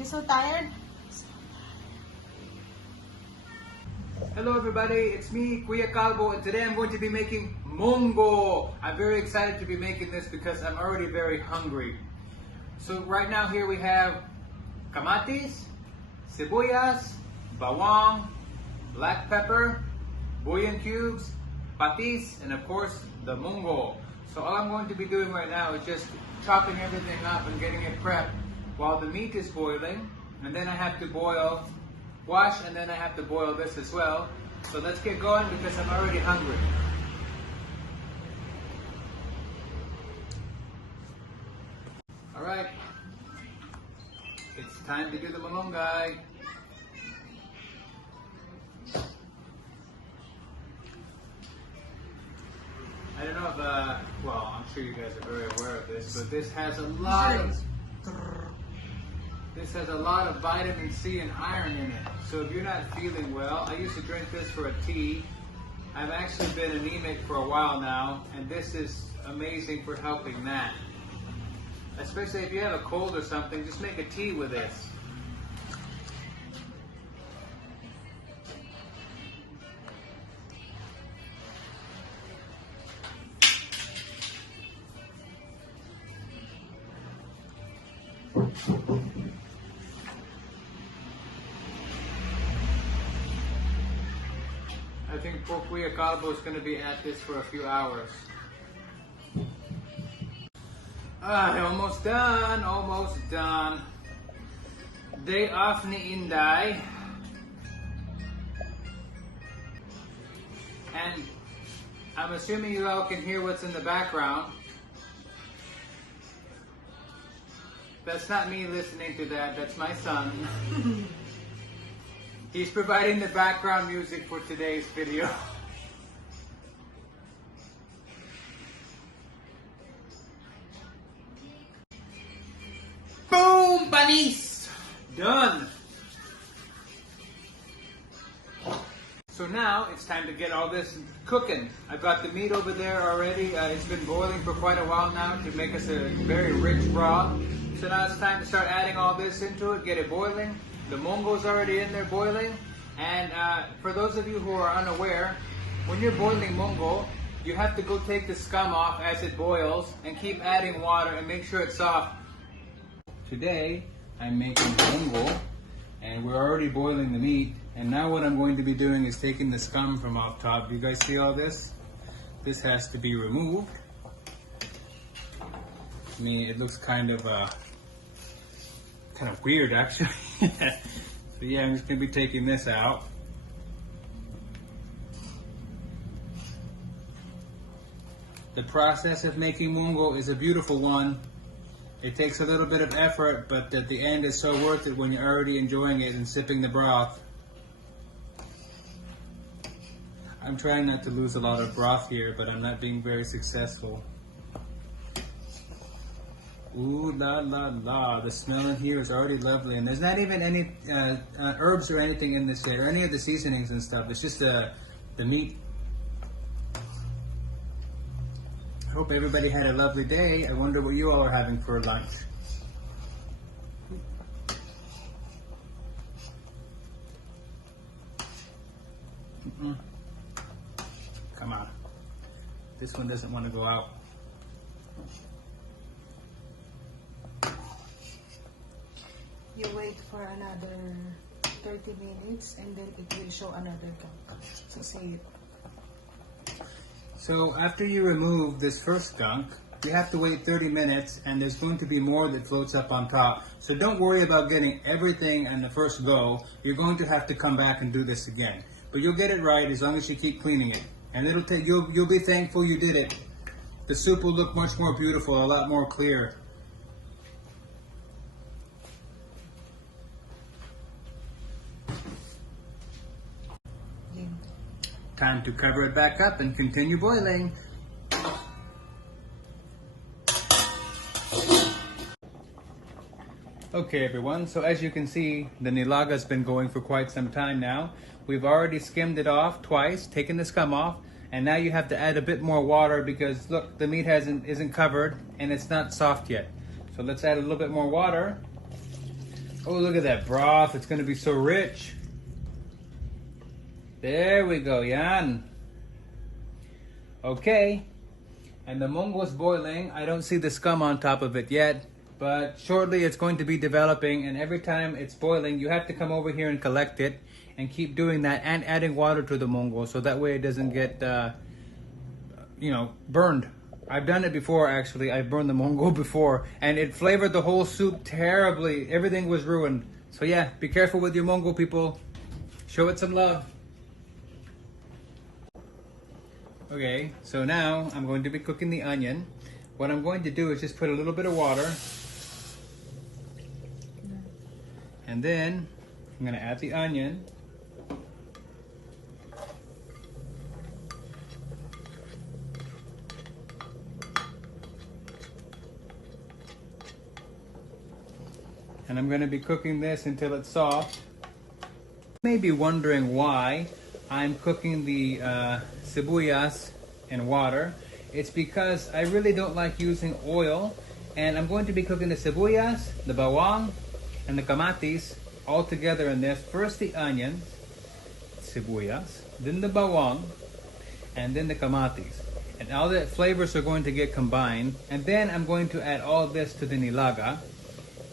You so tired? Hello everybody, it's me, Kuya Kalbo, and today I'm going to be making mongo. I'm very excited to be making this because I'm already very hungry. So right now here we have kamatis, sibuyas, bawang, black pepper, bouillon cubes, patis, and of course the mongo. So all I'm going to be doing right now is just chopping everything up and getting it prepped while the meat is boiling, and then I have to wash, and then I have to boil this as well. So let's get going because I'm already hungry. Alright, it's time to do the malunggay. I don't know if, well, I'm sure you guys are very aware of this, but this has a lot of vitamin C and iron in it. So if you're not feeling well, I used to drink this for a tea. I've actually been anemic for a while now, and this is amazing for helping that. Especially if you have a cold or something, just make a tea with this. I think poor Kuya Kalbo is going to be at this for a few hours. Almost done. Day off ni Inday. And I'm assuming you all can hear what's in the background. That's not me listening to that, that's my son. He's providing the background music for today's video. Boom! Panis! Done! So now it's time to get all this cooking. I've got the meat over there already. It's been boiling for quite a while now to make us a very rich broth. So now it's time to start adding all this into it, get it boiling. The mongo's already in there boiling. And for those of you who are unaware, when you're boiling mongo, you have to go take the scum off as it boils and keep adding water and make sure it's soft. Today, I'm making mongo, and we're already boiling the meat. And now what I'm going to be doing is taking the scum from off top. Do you guys see all this? This has to be removed. I mean, it looks kind of weird actually. So yeah, I'm just going to be taking this out. The process of making mongo is a beautiful one. It takes a little bit of effort, but at the end it's so worth it when you're already enjoying it and sipping the broth. I'm trying not to lose a lot of broth here, but I'm not being very successful. Ooh la la la, the smell in here is already lovely, and there's not even any herbs or anything in this or any of the seasonings and stuff. It's just the meat. I hope everybody had a lovely day. I wonder what you all are having for lunch. Come on, this one doesn't want to go out. You wait for another 30 minutes and then it will show another gunk. So say it. So after you remove this first gunk, you have to wait 30 minutes, and there's going to be more that floats up on top. So don't worry about getting everything on the first go. You're going to have to come back and do this again. But you'll get it right as long as you keep cleaning it. And it'll take you'll be thankful you did it. The soup will look much more beautiful, a lot more clear. Time to cover it back up and continue boiling. Okay everyone, so as you can see, the nilaga's been going for quite some time now. We've already skimmed it off twice, taken the scum off, and now you have to add a bit more water because look, the meat isn't covered and it's not soft yet. So let's add a little bit more water. Oh, look at that broth. It's going to be so rich. There we go, yan. Okay. And the mongo's boiling. I don't see the scum on top of it yet, but shortly it's going to be developing, and every time it's boiling, you have to come over here and collect it and keep doing that and adding water to the mongo so that way it doesn't get, burned. I've done it before, actually. I've burned the mongo before, and it flavored the whole soup terribly. Everything was ruined. So yeah, be careful with your mongo, people. Show it some love. Okay, so now I'm going to be cooking the onion. What I'm going to do is just put a little bit of water. And then I'm going to add the onion. And I'm going to be cooking this until it's soft. You may be wondering why I'm cooking the sibuyas in water. It's because I really don't like using oil, and I'm going to be cooking the sibuyas, the bawang, and the kamatis all together in this. First the onions, sibuyas, then the bawang, and then the kamatis. And all the flavors are going to get combined, and then I'm going to add all this to the nilaga.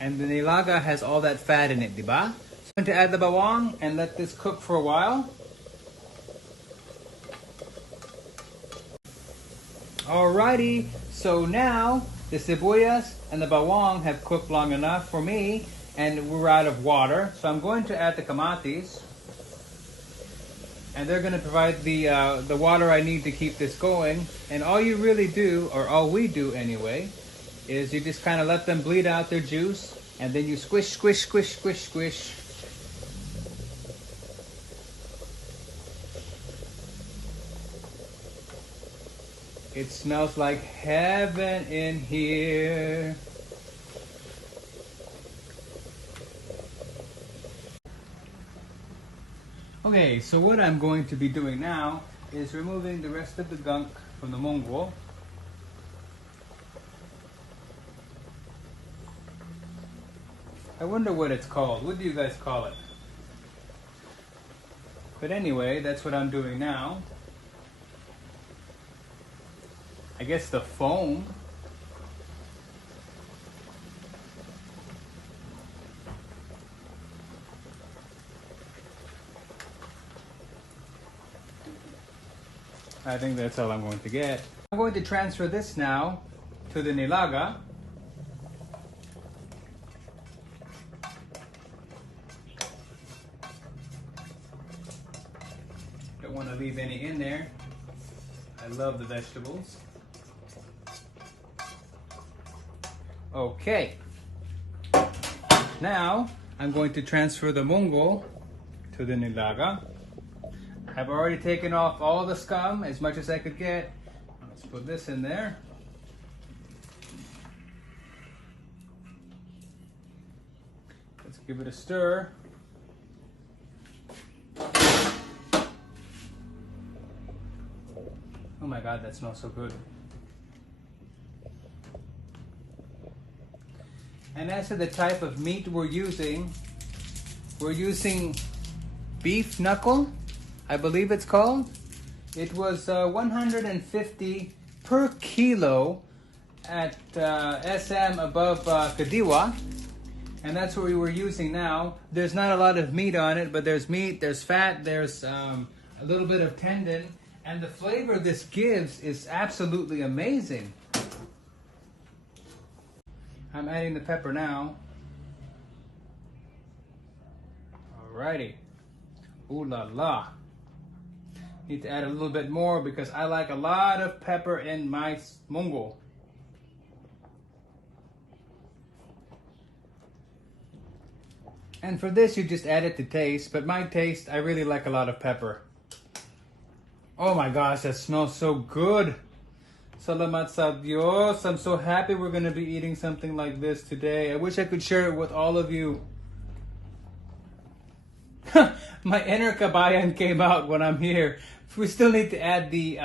And the nilaga has all that fat in it, diba? So I'm going to add the bawang and let this cook for a while. Alrighty, so now the sibuyas and the bawang have cooked long enough for me, and we're out of water. So I'm going to add the kamatis, and they're going to provide the water I need to keep this going. And all you really do, or all we do anyway, is you just kind of let them bleed out their juice, and then you squish, squish, squish, squish, squish. It smells like heaven in here. Okay, so what I'm going to be doing now is removing the rest of the gunk from the mongo. I wonder what it's called. What do you guys call it? But anyway, that's what I'm doing now. I guess the foam. I think that's all I'm going to get. I'm going to transfer this now to the nilaga. Don't want to leave any in there. I love the vegetables. Okay. Now I'm going to transfer the mongo to the nilaga. I've already taken off all the scum, as much as I could get. Let's put this in there. Let's give it a stir. Oh my God, that smells so good. And as to the type of meat we're using beef knuckle, I believe it's called. It was 150 per kilo at SM above Kadiwa, and that's what we were using now. There's not a lot of meat on it, but there's meat, there's fat, there's a little bit of tendon, and the flavor this gives is absolutely amazing. I'm adding the pepper now. Alrighty. Ooh la la. Need to add a little bit more because I like a lot of pepper in my mongo. And for this, you just add it to taste, but my taste, I really like a lot of pepper. Oh my gosh, that smells so good. Salamat sa Diyos. I'm so happy we're going to be eating something like this today. I wish I could share it with all of you. My inner kabayan came out when I'm here. We still need to add the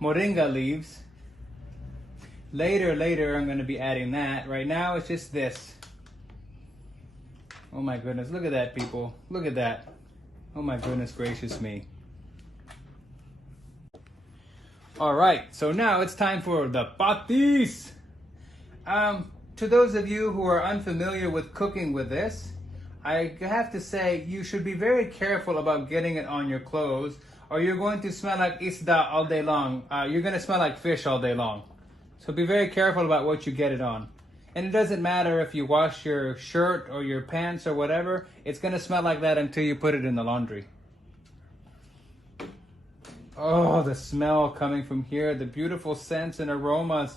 moringa leaves. Later, I'm going to be adding that. Right now, it's just this. Oh my goodness, look at that, people. Look at that. Oh my goodness gracious me. All right, so now it's time for the patis. To those of you who are unfamiliar with cooking with this, I have to say you should be very careful about getting it on your clothes, or you're going to smell like isda all day long. You're going to smell like fish all day long. So be very careful about what you get it on. And it doesn't matter if you wash your shirt or your pants or whatever, it's going to smell like that until you put it in the laundry. Oh, the smell coming from here, the beautiful scents and aromas.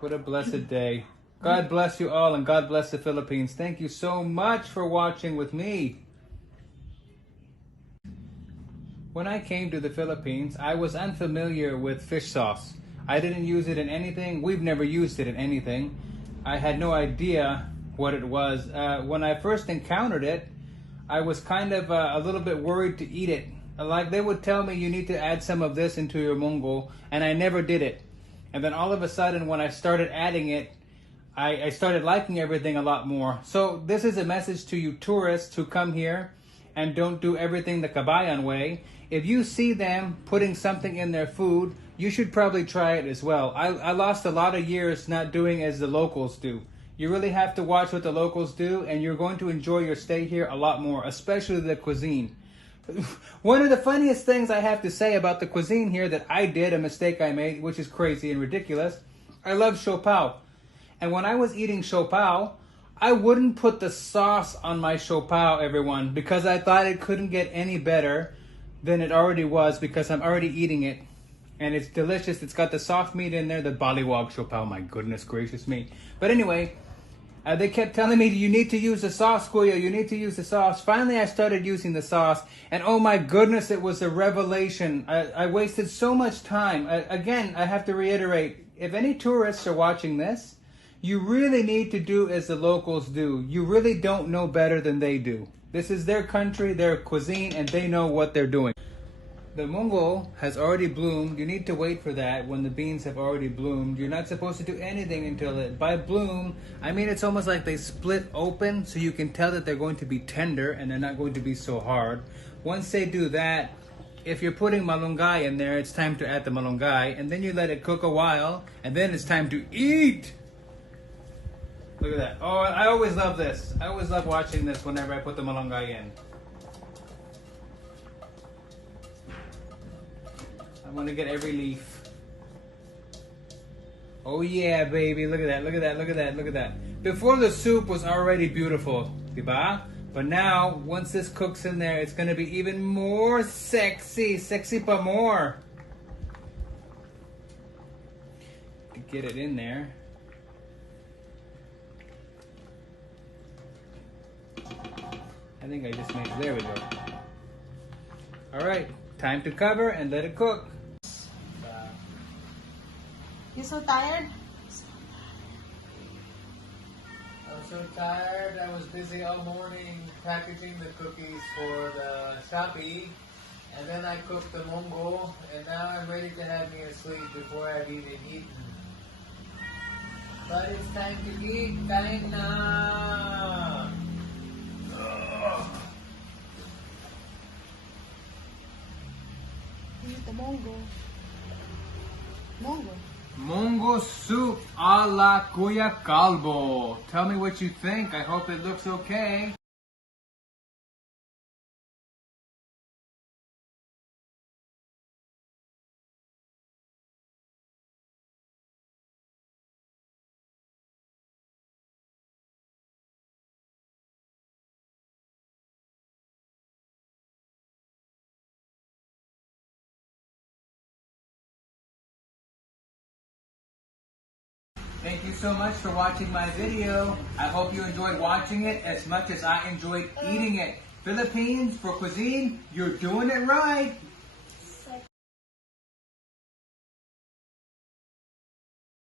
What a blessed day. God bless you all, and God bless the Philippines. Thank you so much for watching with me. When I came to the Philippines, I was unfamiliar with fish sauce. I didn't use it in anything. We've never used it in anything. I had no idea what it was. When I first encountered it, I was kind of a little bit worried to eat it. Like they would tell me you need to add some of this into your mongo, and I never did it. And then all of a sudden when I started adding it, I started liking everything a lot more. So this is a message to you tourists who come here and don't do everything the Kabayan way. If you see them putting something in their food, you should probably try it as well. I lost a lot of years not doing as the locals do. You really have to watch what the locals do, and you're going to enjoy your stay here a lot more, especially the cuisine. One of the funniest things I have to say about the cuisine here that I did, a mistake I made, which is crazy and ridiculous, I love siopao. And when I was eating siopao, I wouldn't put the sauce on my siopao, everyone, because I thought it couldn't get any better than it already was, because I'm already eating it. And it's delicious. It's got the soft meat in there, the baliwag siopao. My goodness gracious me. But anyway, they kept telling me, you need to use the sauce, Kuya. You need to use the sauce. Finally, I started using the sauce. And oh my goodness, it was a revelation. I wasted so much time. Again, I have to reiterate, if any tourists are watching this, you really need to do as the locals do. You really don't know better than they do. This is their country, their cuisine, and they know what they're doing. The mongo has already bloomed. You need to wait for that when the beans have already bloomed. You're not supposed to do anything until it, by bloom, I mean it's almost like they split open so you can tell that they're going to be tender and they're not going to be so hard. Once they do that, if you're putting malunggay in there, it's time to add the malunggay, and then you let it cook a while, and then it's time to eat. Look at that. Oh, I always love this. I always love watching this whenever I put the malunggay in. I'm gonna get every leaf. Oh yeah, baby. Look at that, look at that, look at that, look at that. Before the soup was already beautiful, diba? But now, once this cooks in there, it's gonna be even more sexy. Sexy pa more. To get it in there. I think I just made it. There we go. Alright, time to cover and let it cook. You so tired? I'm so tired. I was busy all morning packaging the cookies for the Shopee. And then I cooked the mongo. And now I'm ready to have me asleep before I've even eaten. But it's time to eat. Kain na! Eat the mongo. Mongo. Mongo soup a la KuyaKalbo. Tell me what you think. I hope it looks okay. Thank you so much for watching my video. I hope you enjoyed watching it as much as I enjoyed eating it. Philippines, for cuisine, you're doing it right.